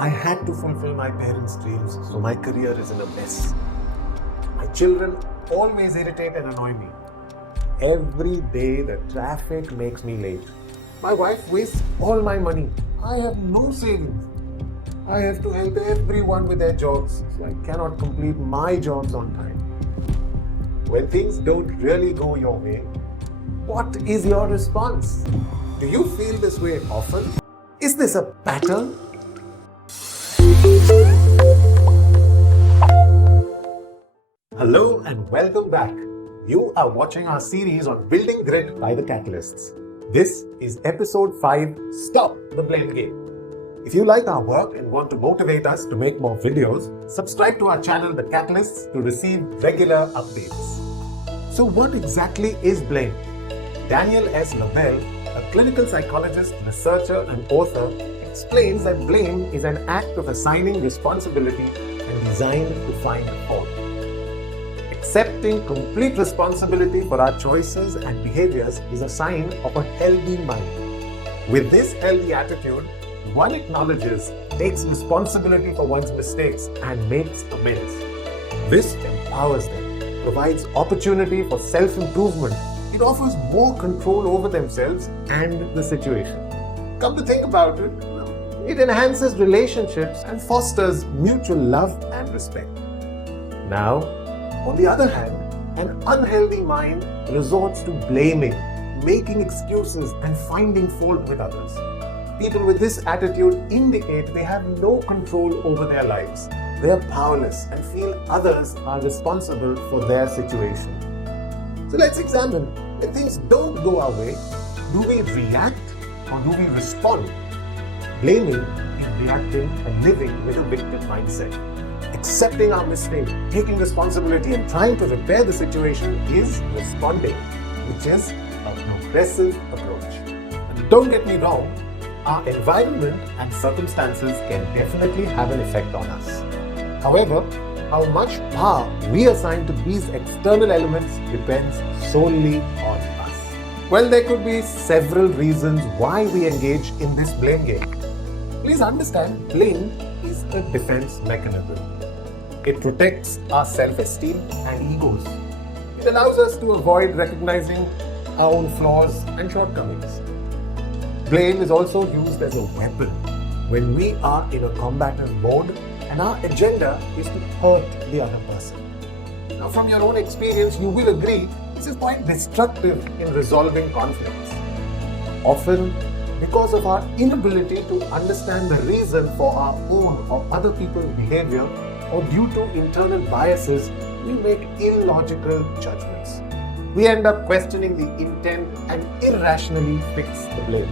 I had to fulfill my parents' dreams, so my career is in a mess. My children always irritate and annoy me. Every day the traffic makes me late. My wife wastes all my money. I have no savings. I have to help everyone with their jobs, so I cannot complete my jobs on time. When things don't really go your way, what is your response? Do you feel this way often? Is this a pattern? Hello and welcome back. You are watching our series on Building Grit by the Catalysts. This is episode 5, Stop the Blame Game. If you like our work and want to motivate us to make more videos, subscribe to our channel The Catalysts to receive regular updates. So what exactly is blame? Daniel S. Labelle, a clinical psychologist, researcher and author, explains that blame is an act of assigning responsibility and designed to find fault. Accepting complete responsibility for our choices and behaviors is a sign of a healthy mind. With this healthy attitude, one acknowledges, takes responsibility for one's mistakes, and makes amends. This empowers them, provides opportunity for self-improvement. It offers more control over themselves and the situation. Come to think about it, it enhances relationships and fosters mutual love and respect. Now, on the other hand, an unhealthy mind resorts to blaming, making excuses, and finding fault with others. People with this attitude indicate they have no control over their lives. They are powerless and feel others are responsible for their situation. So let's examine, when things don't go our way, do we react or do we respond? Blaming is reacting and living with a victim mindset. Accepting our mistake, taking responsibility and trying to repair the situation is responding, which is a progressive approach. And don't get me wrong, our environment and circumstances can definitely have an effect on us. However, how much power we assign to these external elements depends solely on us. Well, there could be several reasons why we engage in this blame game. Please understand, blame is a defense mechanism. It protects our self-esteem and egos. It allows us to avoid recognizing our own flaws and shortcomings. Blame is also used as a weapon when we are in a combative mode and our agenda is to hurt the other person. Now, from your own experience, you will agree this is quite destructive in resolving conflicts. Often, because of our inability to understand the reason for our own or other people's behavior, or due to internal biases, we make illogical judgments. We end up questioning the intent and irrationally fix the blame.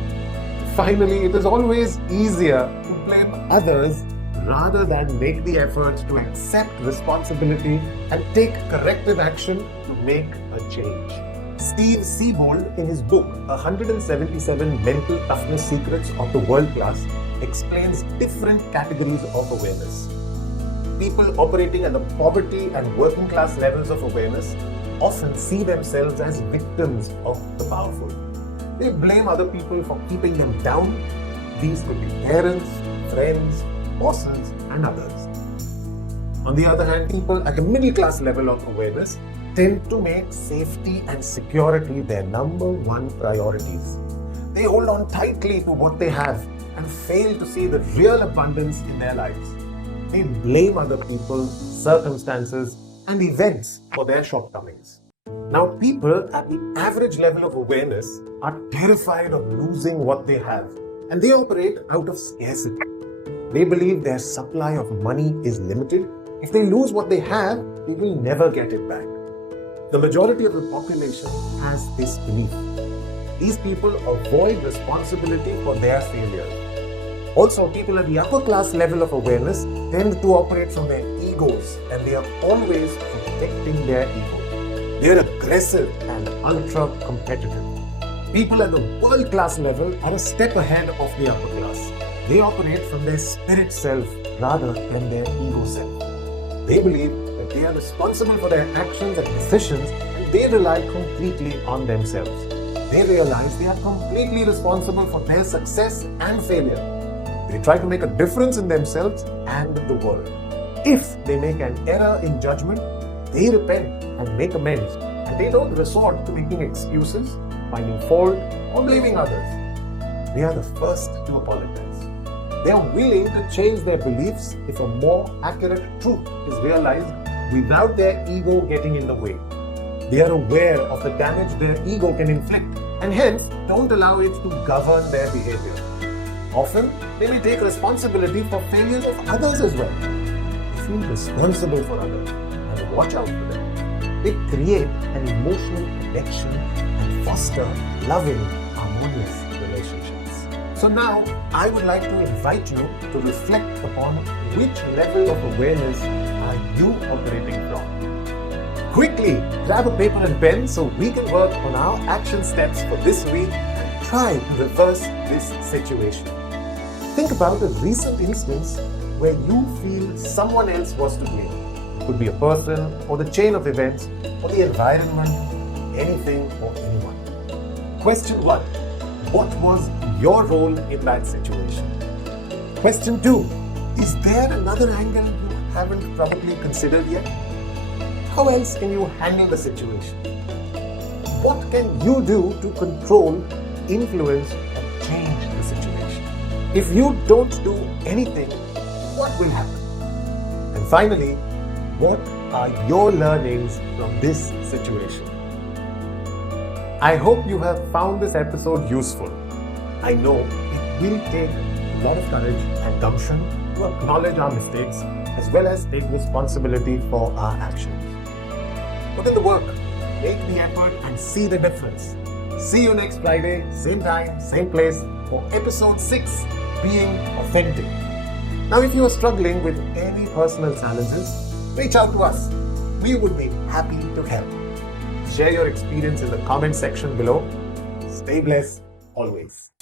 Finally, it is always easier to blame others rather than make the effort to accept responsibility and take corrective action to make a change. Steve Siebold, in his book 177 Mental Toughness Secrets of the World Class, explains different categories of awareness. People operating at the poverty and working class levels of awareness often see themselves as victims of the powerful. They blame other people for keeping them down. These could be parents, friends, bosses, and others. On the other hand, people at the middle class level of awareness tend to make safety and security their number one priorities. They hold on tightly to what they have and fail to see the real abundance in their lives. They blame other people, circumstances, and events for their shortcomings. Now, people at the average level of awareness are terrified of losing what they have, and they operate out of scarcity. They believe their supply of money is limited. If they lose what they have, they will never get it back. The majority of the population has this belief. These people avoid responsibility for their failures. Also, people at the upper class level of awareness tend to operate from their egos and they are always protecting their ego. They are aggressive and ultra-competitive. People at the world class level are a step ahead of the upper class. They operate from their spirit self rather than their ego self. They believe that they are responsible for their actions and decisions and they rely completely on themselves. They realize they are completely responsible for their success and failure. They try to make a difference in themselves and the world. If they make an error in judgment, they repent and make amends. And they don't resort to making excuses, finding fault, or blaming others. They are the first to apologize. They are willing to change their beliefs if a more accurate truth is realized without their ego getting in the way. They are aware of the damage their ego can inflict and hence don't allow it to govern their behavior. Often, they may take responsibility for failures of others as well. They feel responsible for others and watch out for them. They create an emotional connection and foster loving, harmonious relationships. So now, I would like to invite you to reflect upon which level of awareness are you operating from. Quickly, grab a paper and pen so we can work on our action steps for this week and try to reverse this situation. Think about a recent instance where you feel someone else was to blame. It could be a person, or the chain of events, or the environment, anything or anyone. Question 1. What was your role in that situation? Question 2. Is there another angle you haven't probably considered yet? How else can you handle the situation? What can you do to control, influence, and change the situation? If you don't do anything, what will happen? And finally, what are your learnings from this situation? I hope you have found this episode useful. I know it will take a lot of courage and gumption to acknowledge our mistakes as well as take responsibility for our actions. Put in the work, make the effort and see the difference. See you next Friday, same time, same place for episode 6, Being Authentic. Now if you are struggling with any personal challenges, reach out to us. We would be happy to help. Share your experience in the comment section below. Stay blessed always.